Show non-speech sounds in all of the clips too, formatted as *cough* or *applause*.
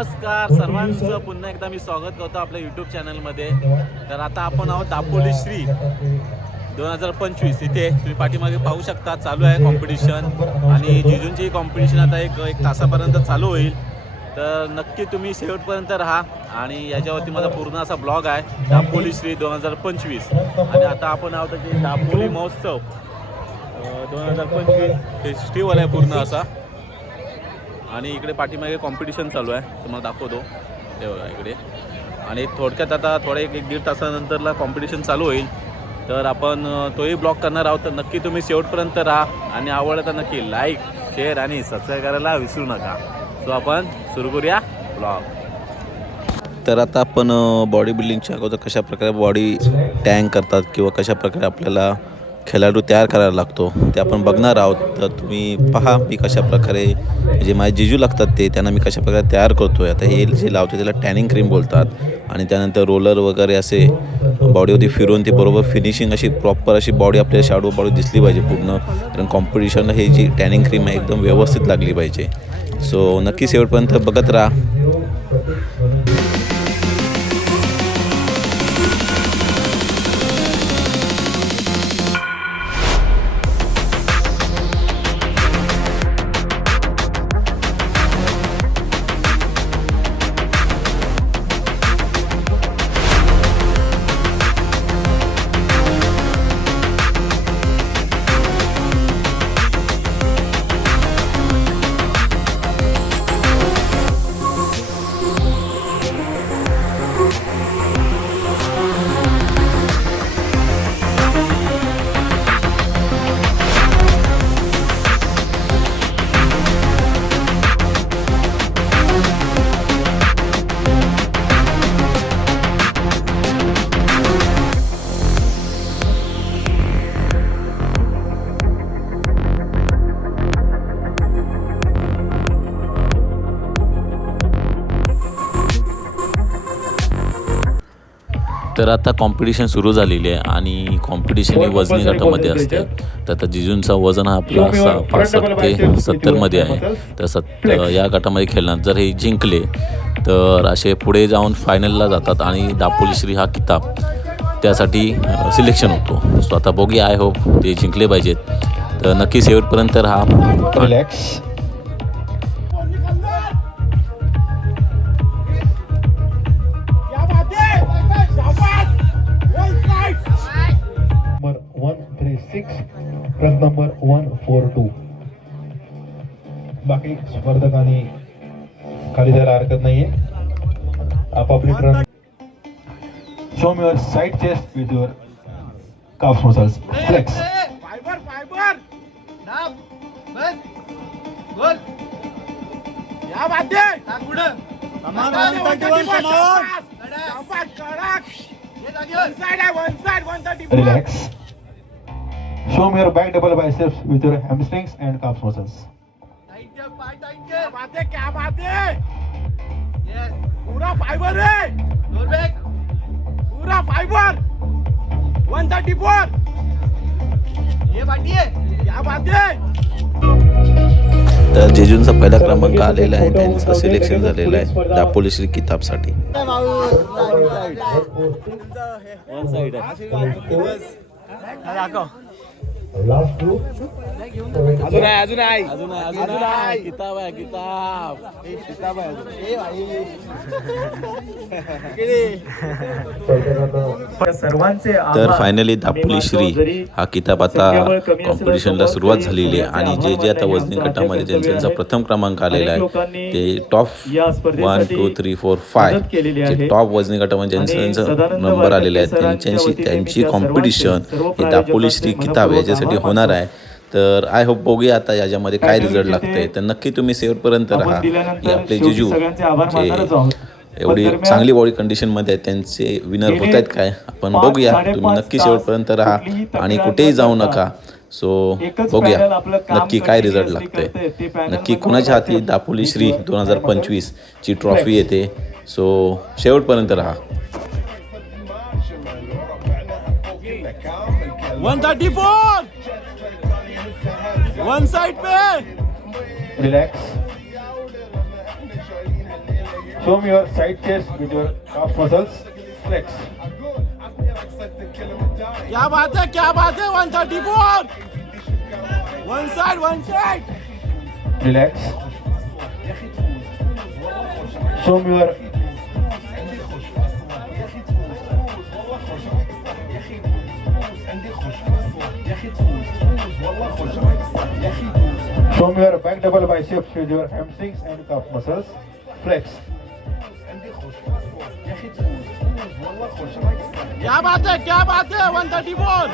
नमस्कार सर्वांचं पुन्हा एकदा मी स्वागत करतो आपल्या यूट्यूब चॅनलमध्ये तर आता आपण आहोत दापोली श्री दोन हजार पंचवीस. इथे तुम्ही पाठीमागे पाहू शकता चालू आहे कॉम्पिटिशन आणि जिजूंची कॉम्पिटिशन आता एक एक तासापर्यंत चालू होईल. तर नक्की तुम्ही शेवटपर्यंत राहा. आणि याच्यावरती माझा पूर्ण असा ब्लॉग आहे दापोली श्री दोन हजार पंचवीस. आणि आता आपण आहोत की दापोली महोत्सव. दोन हजार पंचवीस फेस्टिवल आहे पूर्ण असा. आणि इकडे पाठीमागे कॉम्पिटिशन चालू आहे. तुम्हाला दाखवतो. ते बघा इकडे. आणि थोडक्यात आता थोड्या एक एक दीड तासानंतरला कॉम्पिटिशन चालू होईल. तर आपण तोही ब्लॉग करणार आहोत. तर नक्की तुम्ही शेवटपर्यंत राहा. आणि आवडलं तर नक्की लाईक शेअर आणि सबस्क्राईब करायला विसरू नका. सो आपण सुरू करूया ब्लॉग तर आता आपण बॉडी बिल्डिंगच्या अगोदर कशा प्रकारे बॉडी टँक करतात किंवा कशाप्रकारे आपल्याला खेळाडू तयार करायला लागतो. ते आपण बघणार आहोत. तर तुम्ही पहा मी कशा प्रकारे जे माझे जिजू लागतात ते त्यांना मी कशाप्रकारे तयार करतो आहे आता हे जे लावतो त्याला टॅनिंग क्रीम बोलतात. आणि त्यानंतर रोलर वगैरे असे बॉडीवरती फिरून ते बरोबर फिनिशिंग अशी प्रॉपर अशी बॉडी आपल्या शाडू बॉडी दिसली पाहिजे पूर्ण. कारण कॉम्पिटिशनला हे जी टॅनिंग क्रीम आहे एकदम व्यवस्थित लागली पाहिजे. सो नक्की शेवटपर्यंत बघत राहा. तर आता कॉम्पिटिशन सुरू झालेली आहे आणि कॉम्पिटिशन ही वजनी गटामध्ये असते. तर आता जिजूंचा वजन हा आपला असा पासष्ट ते सत्तरमध्ये आहे. तर सत् या गटामध्ये खेळणार. जर हे जिंकले तर असे पुढे जाऊन फायनलला जातात आणि दापोली श्री हा किताब त्यासाठी सिलेक्शन होतो. सो आता बघूया आय होप ते जिंकले पाहिजेत. तर नक्की शेवटपर्यंत राहा. Truck number one four two बाकी स्पर्धकांनी खाली जायला हरकत नाहीये. आपापली truck show your side chest with your calf muscles flex fibre fibre दाब बस. बोल. या पुढं. One side one side one thirty Relax. Show me your back double biceps with your hamstrings and calf muscles. क्या बात क्या बात पूरा फाइबर है। पूरा फाइबर वन थर्टी फोर ये बाटी है क्या बात है? तर जेजूंचा पहिला क्रमांक आलेला आहे त्यांचं सिलेक्शन झालेलं आहे दापोली श्री किताबसाठी. अजून आहे अजून आहे. अजून आहे अजून आहे. किताब आहे किताब. *laughs* सर्वांचे तर फायनली दापोली श्री हा किताब आता कॉम्पिटिशनला सुरुवात झालेली आहे. आणि जे जे आता वजनी गटामध्ये ज्यांचा प्रथम क्रमांक आलेला आहे ते top one two three four five जे टॉप वजनी गटामध्ये ज्यांचं नंबर आलेले आहेत त्यांच्याशी त्यांची कॉम्पिटिशन हे दापोली श्री किताब याच्यासाठी होणार आहे. तर आय होप बघूया आता याच्यामध्ये काय रिझल्ट लागतंय. तर नक्की तुम्ही शेवटपर्यंत राहा. आपले जिजू जे एवढी चांगली बॉडी कंडिशनमध्ये आहेत त्यांचे विनर होत आहेत काय? आपण बघूया. तुम्ही नक्की शेवटपर्यंत राहा आणि कुठेही जाऊ नका. सो बघूया. नक्की काय रिझल्ट लागतंय. नक्की कुणाच्या हाती दापोली श्री दोन हजार पंचवीस ची ट्रॉफी येते. सो शेवटपर्यंत राहा. One thirty four one side pay relax Show me your side chest with your calf muscles. Flex. क्या बात है क्या बात है one thirty four one side one side Relax. Show me your Me your back double biceps with your hamstrings and calf muscles. Flex. क्या बात है क्या बात है वन थर्टी फोर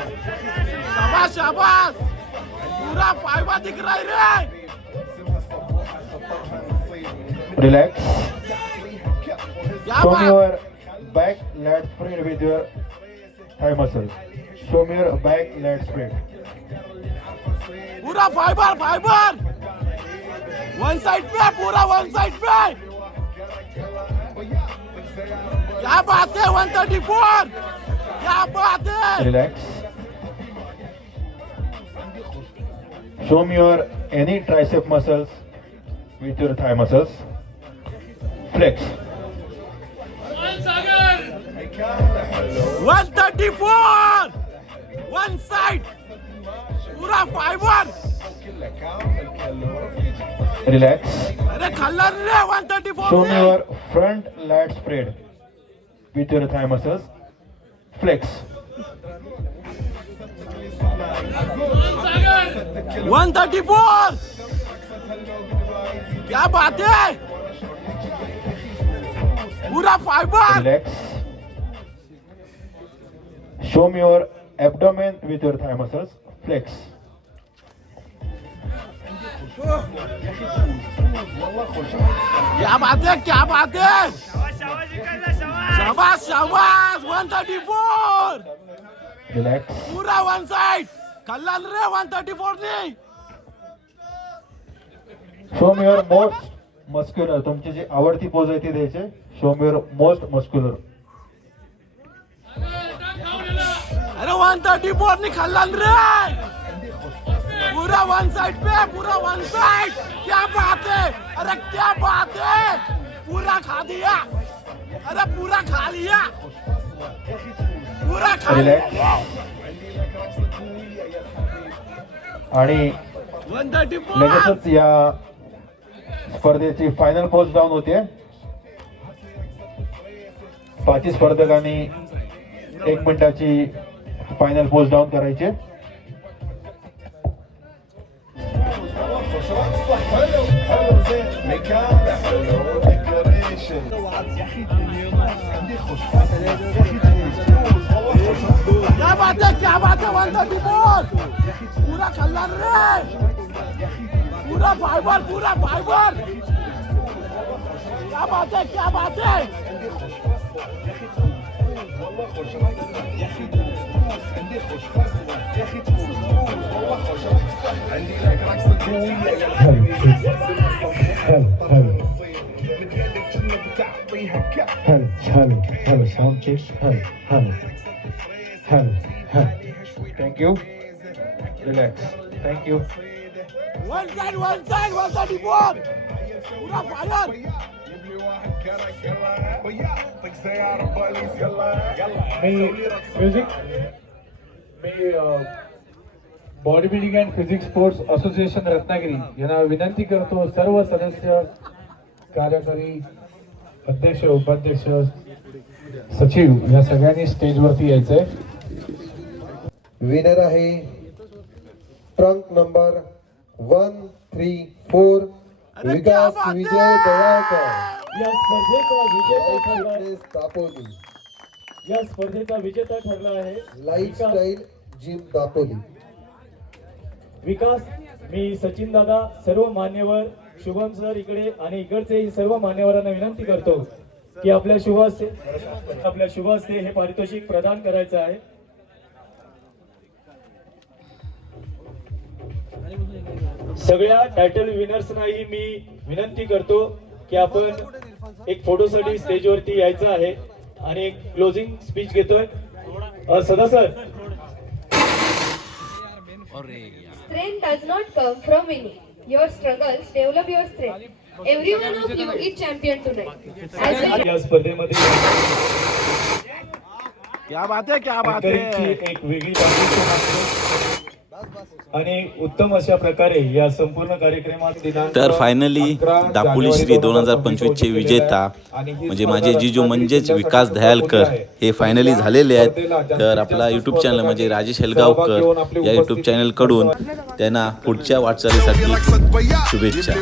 शाबाश शाबाश पूरा फाइबर दिख रहा है रे Relax. क्या Show your back lat spread with your thigh muscles. Me your back lat spread. पूरा फाइबर फाइबर वन साइड पे पूरा वन साइड पे क्या बात है वन थर्टी फोर क्या बात है Relax. Show me your any tricep muscles with your thigh muscles. Flex. One thirty four one side पूरा fibre Relax. अरे खल्लर रे one thirty Show four me your front lat spread with your thigh muscles. Flex. One thirty four क्या बात है पूरा fibre Relax. Show me your abdomen with your thigh muscles. Flex. क्या बात क्या बात शाबाश शाबाश वन थर्टी फोर Relax. पूरा वन साइड खल्लर रे वन थर्टी फोर नहीं show me your most muscular तुमची जी आवडती पोज आहे ती द्यायचे. Show me your most muscular अरे वन थर्टी फोर नहीं खल्लर रे। पूरा वन साइड पे पूरा वन साइड। क्या बात है? अरे क्या बात है? पूरा खा दिया। अरे पूरा खा लिया। पूरा खा लिया। आणि लगेचच या स्पर्धेची फायनल पोस्ट डाऊन होते. पाचही स्पर्धकांनी एक मिनिटाची फायनल पोस्ट डाऊन करायची. क्या बात है क्या बात है वन थर्टी फोर पूरा खल्लर रे पूरा फाइबर पूरा फाइबर क्या बात है क्या बात है hello hello hello sound check hello hello hello hello thank you relax thank you one side one side one thirty four पूरा फायर मी music me body building and physics sports association Ratnagiri यांना विनंती करतो सर्व सदस्य कार्यकारी अध्यक्ष उपाध्यक्ष सचिव या सगळ्यांनी स्टेजवरती यायचंय. विनर आहे trunk number one three four Vikas Vijay है! दयाकर. या स्पर्धेचा विजेता ठरला फिटनेस दापोली. या स्पर्धेचा विजेता ठरला आहे. Life style gym Dapoli. Vikas मी सचिन दादा सर्व मान्यवर शुभम सर इकडे आणि इकडचे सर्व मान्यवरांना विनंती करतो की आपल्या शुभ आपल्या शुभ हे पारितोषिक प्रदान करायचं आहे. सगळ्या टायटल विनर्सनाही मी विनंती करतो की आपण एक फोटोसाठी स्टेजवरती यायचं आहे आणि एक क्लोजिंग स्पीच घेतोय. Sada sir. Strength does not come from winning. Your struggles develop your strength. Every one of you is champion tonight. As या स्पर्धेमध्ये क्या बात है क्या बात है एक वेगळी कॉम्पिटिशन असते आणि उत्तम अशा प्रकारे या संपूर्ण कार्यक्रमात तर फायनली दापोली श्री दोन हजार पंचवीसचे विजेता म्हणजे माझे जिजू म्हणजेच विकास दयालकर हे फायनली झालेले आहेत. तर आपला यूट्यूब चॅनल म्हणजे राजेश हेलगावकर या यूट्यूब चॅनलकडून त्यांना पुढच्या वाटचालीसाठी शुभेच्छा.